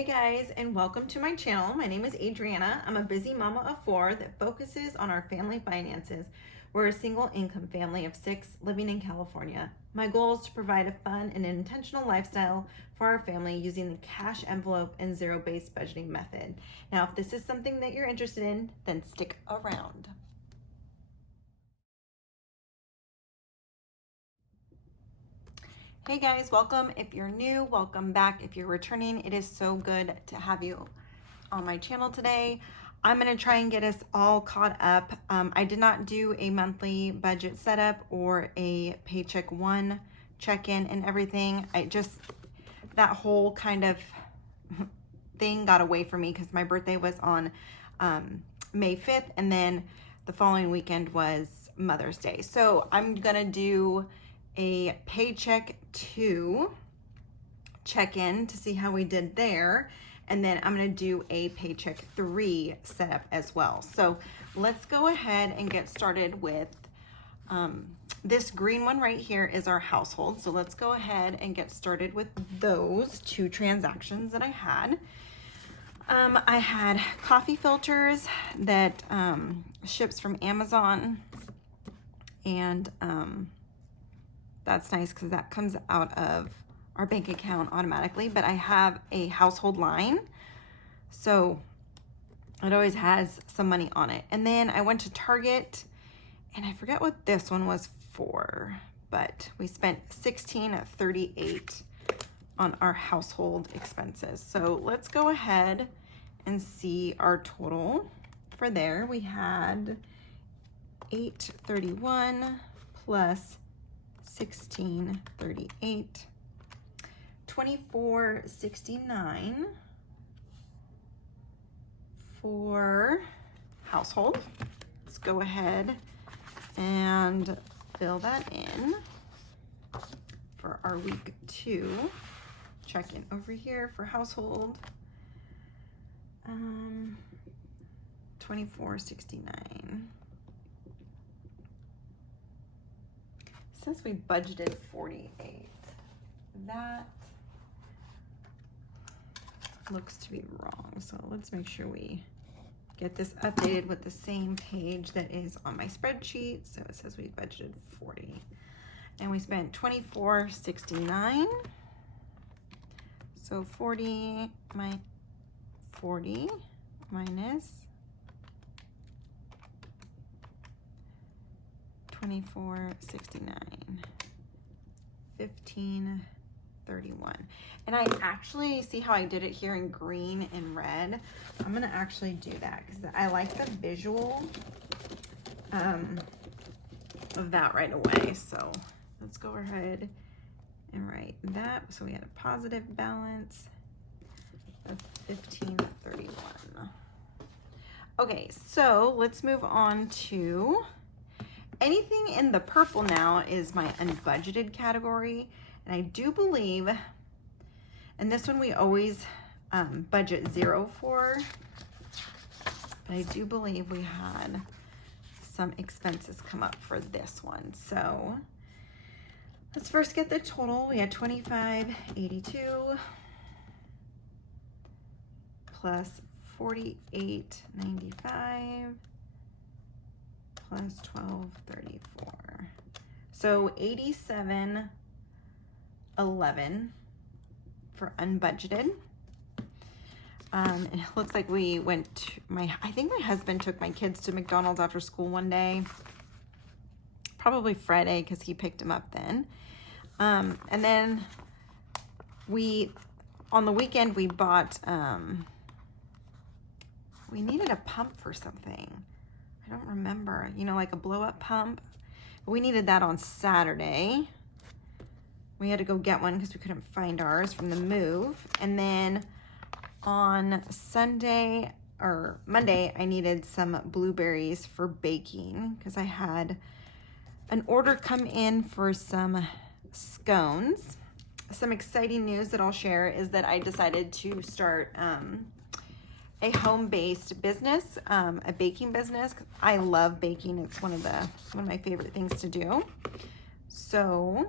Hey guys, and welcome to my channel. My name is Adriana. I'm a busy mama of 4 that focuses on our family finances. We're a single income family of 6 living in California. My goal is to provide a fun and intentional lifestyle for our family using the cash envelope and zero-based budgeting method. Now, if this is something that you're interested in, then stick around. Hey guys, welcome. If you're new, welcome back. If you're returning, it is so good to have you on my channel today. I'm going to try and get us all caught up. I did not do a monthly budget setup or a Paycheck 1 check-in and everything. That whole kind of thing got away from me because my birthday was on May 5th, and then the following weekend was Mother's Day. So I'm going to do a Paycheck 2 check-in to see how we did there, and then I'm going to do a Paycheck 3 setup as well. So let's go ahead and get started with this green one right here is our household. So let's go ahead and get started with those 2 transactions that I had. I had coffee filters that ships from Amazon, and that's nice because that comes out of our bank account automatically, but I have a household line, so it always has some money on it. And then I went to Target, and I forget what this one was for, but we spent $16.38 on our household expenses. So let's go ahead and see our total for there. We had $831 plus $16.38, $24.69 for household. Let's go ahead and fill that in for our week 2 check-in over here for household. $24.69. Since we budgeted 48, that looks to be wrong. So let's make sure we get this updated with the same page that is on my spreadsheet. So it says we budgeted 40 and we spent $24.69. So 40 minus 24.69, 15.31. And I actually see how I did it here in green and red. I'm gonna actually do that because I like the visual of that right away. So let's go ahead and write that. So we had a positive balance of 15.31. Okay, so let's move on to anything in the purple now is my unbudgeted category. And I do believe, and this one we always budget 0 for, but I do believe we had some expenses come up for this one. So let's first get the total. We had $25.82 plus $48.95 plus $12.34. So $87.11 for unbudgeted. It looks like we went to I think my husband took my kids to McDonald's after school one day, probably Friday because he picked them up then. And then on the weekend we bought, we needed a pump for something. I don't remember, like a blow up pump. But we needed that on Saturday. We had to go get one because we couldn't find ours from the move. And then on Sunday or Monday, I needed some blueberries for baking because I had an order come in for some scones. Some exciting news that I'll share is that I decided to start a home-based business, a baking business. I love baking. It's one of my favorite things to do. So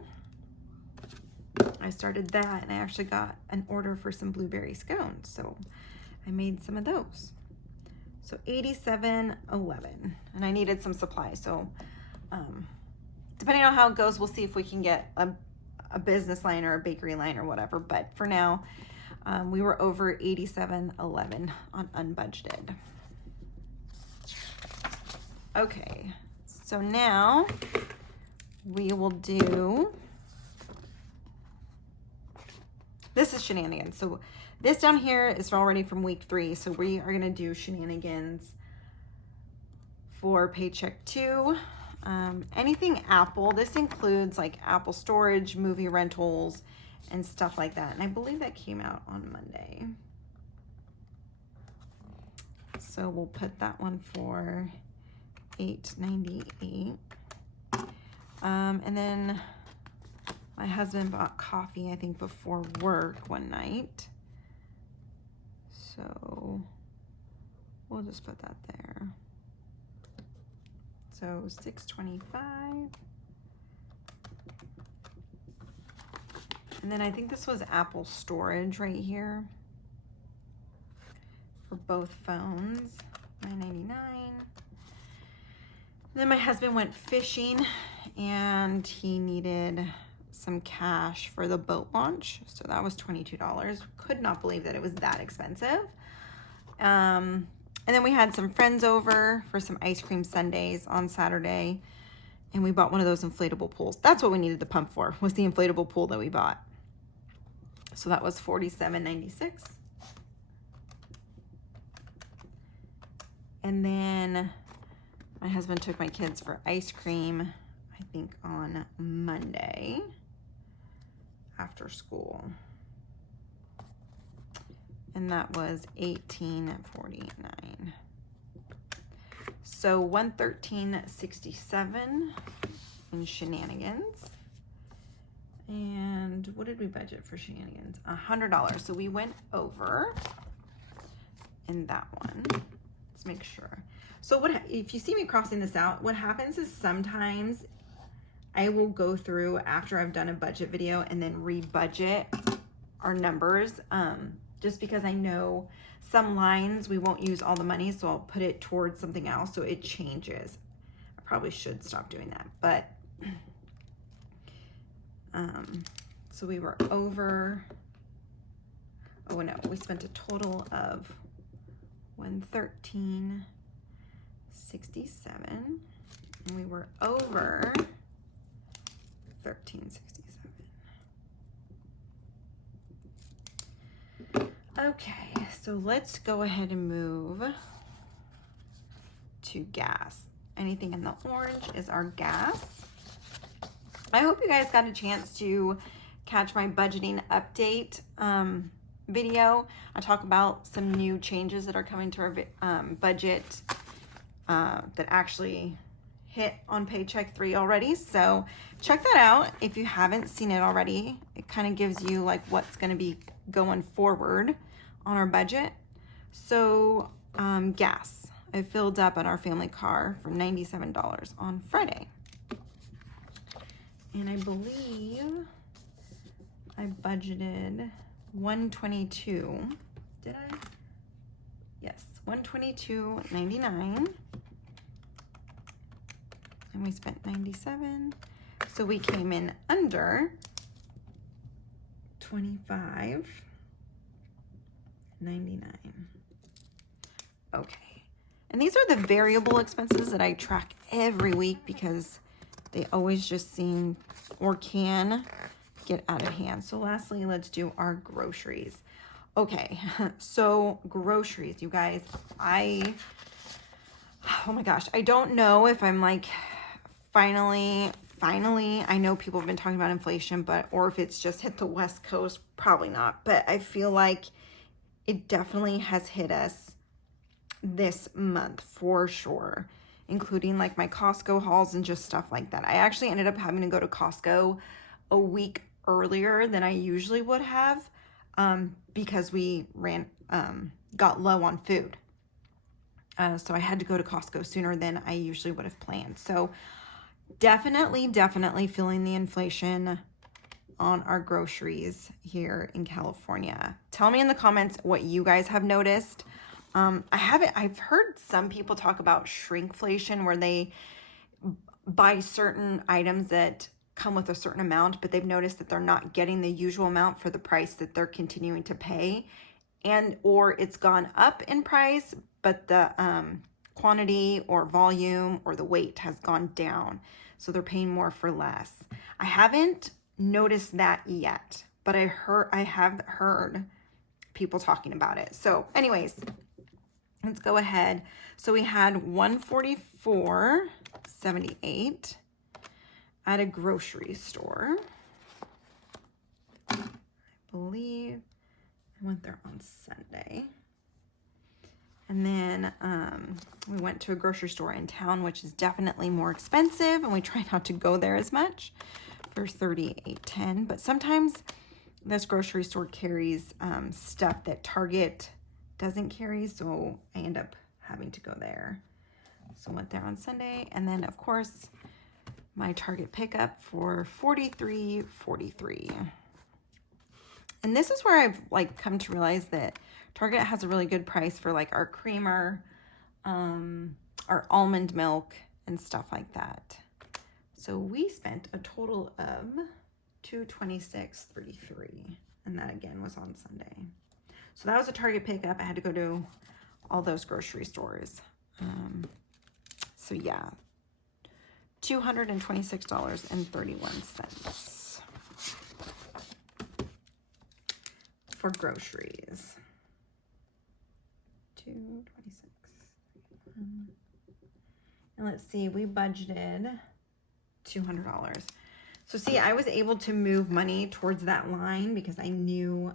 I started that, and I actually got an order for some blueberry scones, so I made some of those. So $87.11, and I needed some supplies, so depending on how it goes, we'll see if we can get a business line or a bakery line or whatever, but for now, we were over $87.11 on unbudgeted. Okay, so now we will do, this is shenanigans. So this down here is already from week 3. So we are gonna do shenanigans for paycheck 2. Anything Apple, this includes like Apple storage, movie rentals, and stuff like that. And I believe that came out on Monday. So we'll put that one for $8.98. And then my husband bought coffee, I think, before work one night. So we'll just put that there. So $6.25. And then I think this was Apple storage right here for both phones, $9.99. Then my husband went fishing and he needed some cash for the boat launch. So that was $22. Could not believe that it was that expensive. And then we had some friends over for some ice cream sundaes on Saturday. And we bought one of those inflatable pools. That's what we needed the pump for, was the inflatable pool that we bought. So that was $47.96. And then my husband took my kids for ice cream, I think on Monday after school. And that was $18.49. So $113.67 in shenanigans. And what did we budget for shenanigans? $100. So we went over in that one. Let's make sure. So what if you see me crossing this out, what happens is sometimes I will go through after I've done a budget video and then re-budget our numbers, just because I know some lines we won't use all the money, so I'll put it towards something else so it changes. I probably should stop doing that, but so we were over, oh no, we spent a total of $113.67, and we were over $13.67. Okay, so let's go ahead and move to gas. Anything in the orange is our gas. I hope you guys got a chance to catch my budgeting update video. I talk about some new changes that are coming to our budget that actually hit on paycheck 3 already. So check that out if you haven't seen it already. It kind of gives you like what's going to be going forward on our budget. So gas, I filled up on our family car for $97 on Friday. And I believe I budgeted $122. Did I? Yes, $122.99. And we spent $97. So we came in under $25.99. Okay. And these are the variable expenses that I track every week because they always just seem or can get out of hand. So lastly, let's do our groceries. Okay, so groceries, you guys, oh my gosh, I don't know if I'm like, finally, I know people have been talking about inflation, or if it's just hit the West Coast, probably not. But I feel like it definitely has hit us this month for sure, including like my Costco hauls and just stuff like that. I actually ended up having to go to Costco a week earlier than I usually would have because we got low on food. So I had to go to Costco sooner than I usually would have planned. So definitely feeling the inflation on our groceries here in California. Tell me in the comments what you guys have noticed. I've heard some people talk about shrinkflation, where they buy certain items that come with a certain amount, but they've noticed that they're not getting the usual amount for the price that they're continuing to pay, and or it's gone up in price, but the quantity or volume or the weight has gone down, so they're paying more for less. I haven't noticed that yet, but I have heard people talking about it. So anyways, let's go ahead. So we had $144.78 at a grocery store. I believe I went there on Sunday. And then we went to a grocery store in town, which is definitely more expensive, and we try not to go there as much, for $38.10. But sometimes this grocery store carries stuff that Target doesn't carry, so I end up having to go there. So I went there on Sunday, and then of course my Target pickup for $43.43. And this is where I've like come to realize that Target has a really good price for like our creamer, our almond milk, and stuff like that. So we spent a total of $226.33, and that again was on Sunday. So that was a Target pickup. I had to go to all those grocery stores. So yeah, $226.31 for groceries. $226. And let's see, we budgeted $200. So see, I was able to move money towards that line because I knew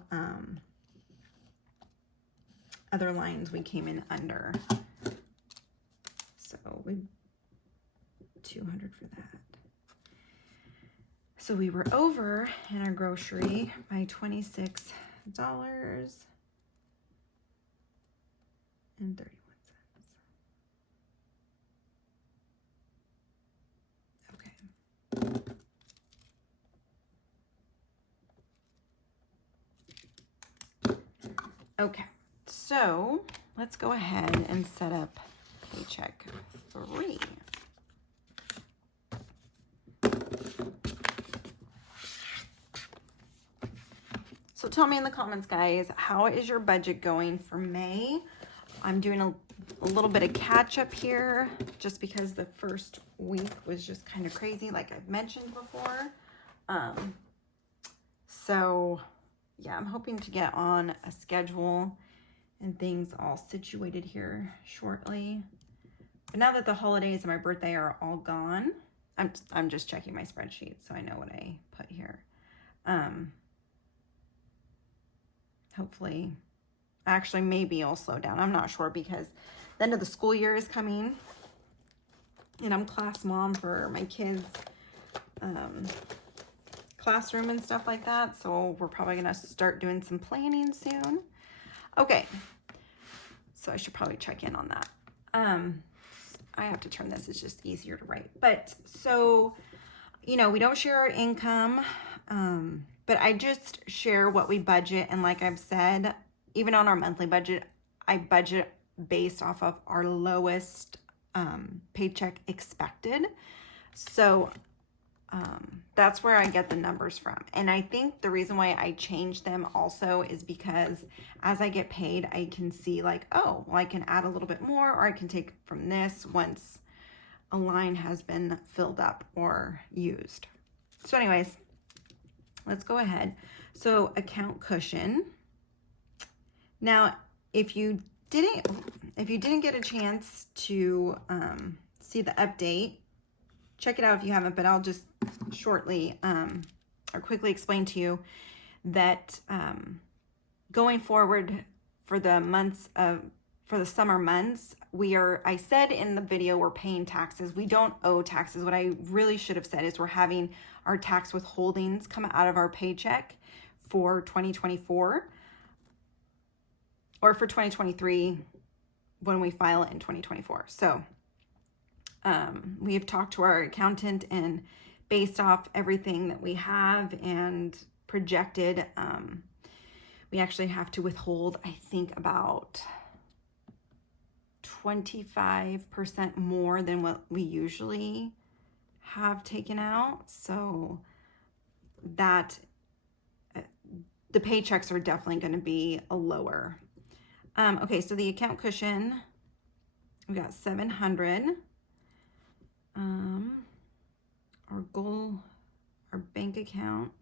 other lines we came in under. So we $200 for that. So we were over in our grocery by $26.31. Okay. Okay, so let's go ahead and set up Paycheck 3. So tell me in the comments, guys, how is your budget going for May? I'm doing a little bit of catch up here just because the first week was just kind of crazy, like I've mentioned before. So yeah, I'm hoping to get on a schedule and things all situated here shortly. But now that the holidays and my birthday are all gone, I'm just checking my spreadsheet so I know what I put here. Hopefully, actually maybe I'll slow down. I'm not sure because the end of the school year is coming, and I'm class mom for my kids' classroom and stuff like that. So we're probably gonna start doing some planning soon. Okay, so I should probably check in on that. I have to turn this, it's just easier to write. But so, you know, we don't share our income, but I just share what we budget. And like I've said, even on our monthly budget, I budget based off of our lowest paycheck expected. So that's where I get the numbers from. And I think the reason why I change them also is because as I get paid, I can see like, oh, well, I can add a little bit more, or I can take from this once a line has been filled up or used. So anyways, let's go ahead. So account cushion. Now, if you didn't get a chance to see the update, check it out if you haven't, but I'll just shortly or quickly explain to you that going forward for the months of, for the summer months, I said in the video, we're paying taxes. We don't owe taxes. What I really should have said is we're having our tax withholdings come out of our paycheck for 2024 or for 2023 when we file it in 2024. So we have talked to our accountant, and based off everything that we have and projected. We actually have to withhold, I think, about 25% more than what we usually have taken out. So that the paychecks are definitely going to be a lower. Okay, so the account cushion, we got 700. Our goal, our bank account.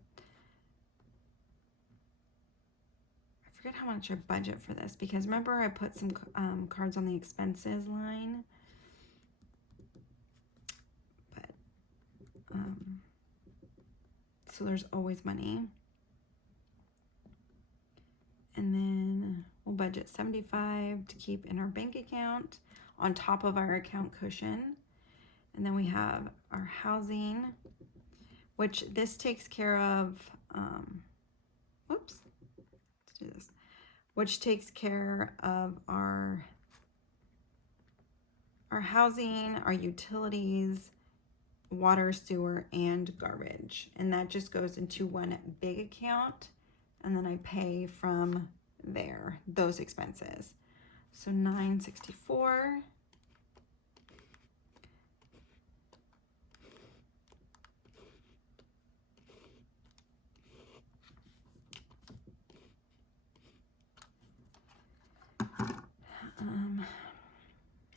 I forget how much I budget for this, because remember I put some cards on the expenses line. But so there's always money. And then we'll budget 75 to keep in our bank account on top of our account cushion. And then we have our housing, which this takes care of, let's do this, which takes care of our housing, our utilities, water, sewer, and garbage. And that just goes into one big account. And then I pay from there, those expenses. So $964.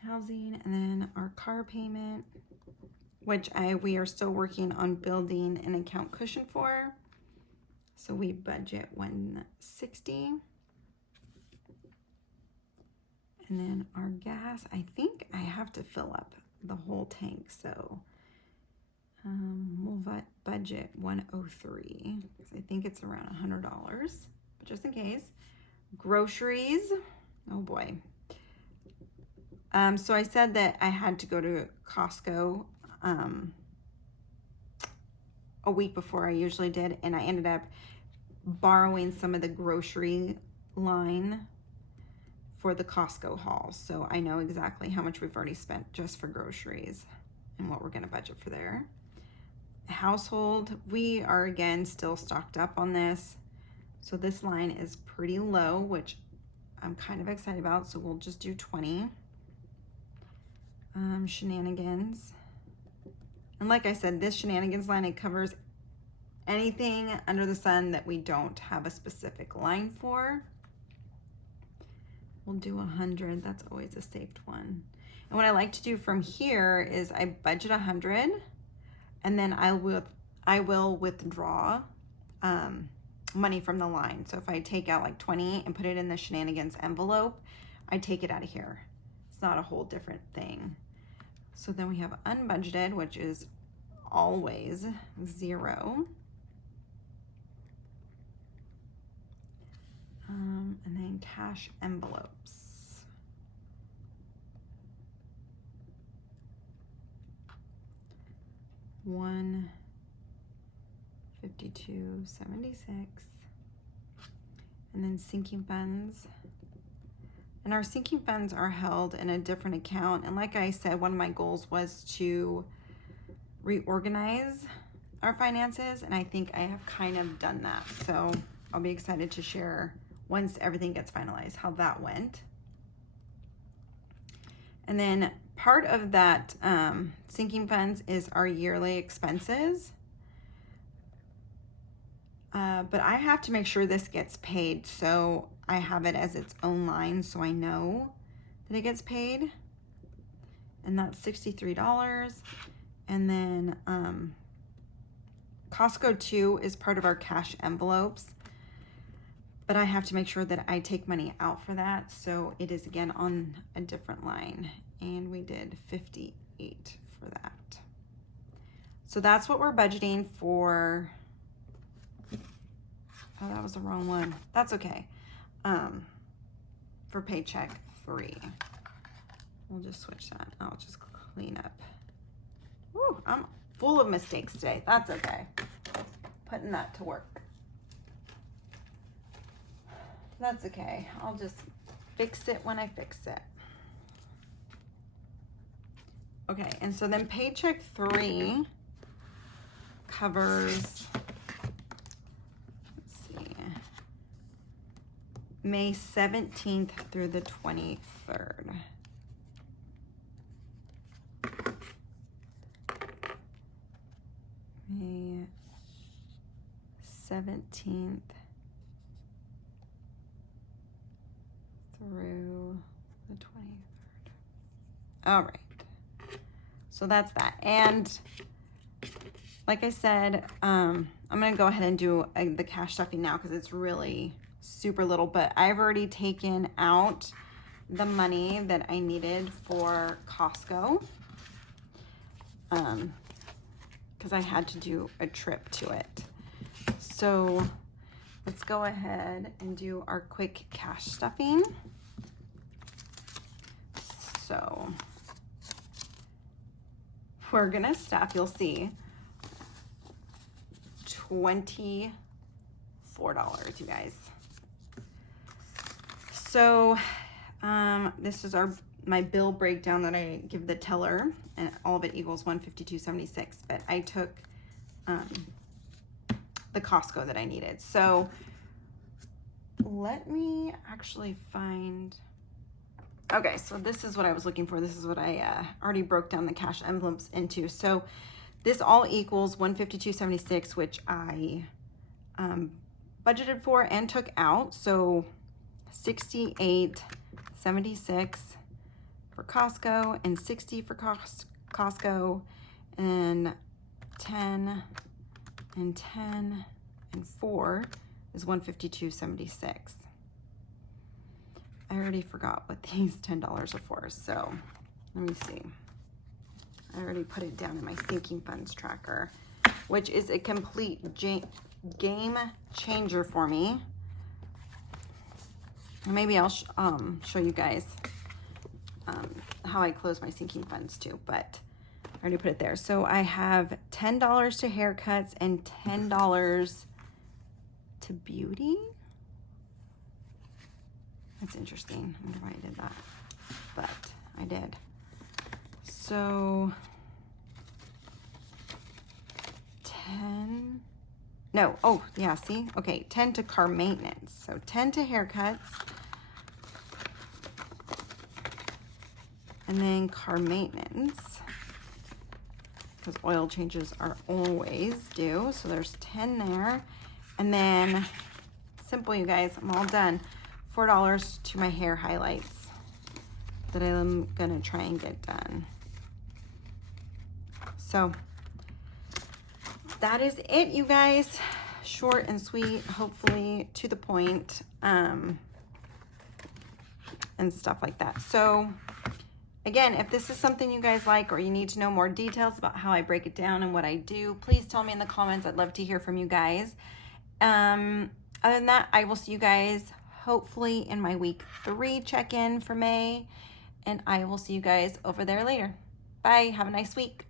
Housing, and then our car payment, which we are still working on building an account cushion for. So we budget $160. And then our gas, I think I have to fill up the whole tank, so we'll budget $103, because I think it's around $100, but just in case. Groceries, oh boy. So I said that I had to go to Costco a week before I usually did, and I ended up borrowing some of the grocery line for the Costco haul. So I know exactly how much we've already spent just for groceries and what we're going to budget for there. Household, we are again still stocked up on this. So this line is pretty low, which I'm kind of excited about. So we'll just do 20. Shenanigans. And like I said, this shenanigans line, it covers anything under the sun that we don't have a specific line for. We'll do 100. That's always a saved one. And what I like to do from here is I budget 100, and then I will withdraw money from the line. So if I take out like 20 and put it in the shenanigans envelope, I take it out of here. It's not a whole different thing. So then we have unbudgeted, which is always 0. And then cash envelopes. $152.76. And then sinking funds. And our sinking funds are held in a different account. And like I said, one of my goals was to reorganize our finances. And I think I have kind of done that. So I'll be excited to share once everything gets finalized how that went. And then part of that sinking funds is our yearly expenses. But I have to make sure this gets paid. So I have it as its own line so I know that it gets paid. And that's $63. And then Costco 2 is part of our cash envelopes. But I have to make sure that I take money out for that. So it is again on a different line. And we did 58 for that. So that's what we're budgeting for. Oh, that was the wrong one. That's okay. For paycheck 3. We'll just switch that. I'll just clean up. Woo, I'm full of mistakes today. That's okay. Putting that to work. That's okay. I'll just fix it when I fix it. Okay, and so then paycheck 3 covers, let's see, May 17th through the 23rd. May 17th through the 23rd. All right. So that's that. And like I said, I'm going to go ahead and do the cash stuffing now because it's really super little, but I've already taken out the money that I needed for Costco. Because I had to do a trip to it. So let's go ahead and do our quick cash stuffing. So we're gonna stuff, you'll see, $24, you guys. So this is my bill breakdown that I give the teller, and all of it equals $152.76, but I took the Costco that I needed. So let me actually find, okay, so this is what I was looking for. This is what I already broke down the cash envelopes into. So this all equals $152.76, which I budgeted for and took out. So $68.76 for Costco and $60 for Costco, and 10 and 10 and 4 is $152.76. I already forgot what these $10 are for, so let me see. I already put it down in my sinking funds tracker, which is a complete game changer for me. Maybe I'll show you guys how I close my sinking funds too, but I already put it there. So I have $10 to haircuts and $10 to beauty. That's interesting. I wonder why I did that, but I did. So 10, no, oh yeah, see? Okay, 10 to car maintenance. So 10 to haircuts, and then car maintenance, because oil changes are always due. So there's 10 there. And then, simple, you guys, I'm all done. $4 to my hair highlights that I'm gonna try and get done. So that is it, you guys. Short and sweet, hopefully to the point, and stuff like that. So again, if this is something you guys like, or you need to know more details about how I break it down and what I do, please tell me in the comments. I'd love to hear from you guys. Other than that, I will see you guys hopefully in my week 3 check-in for May, and I will see you guys over there later. Bye. Have a nice week.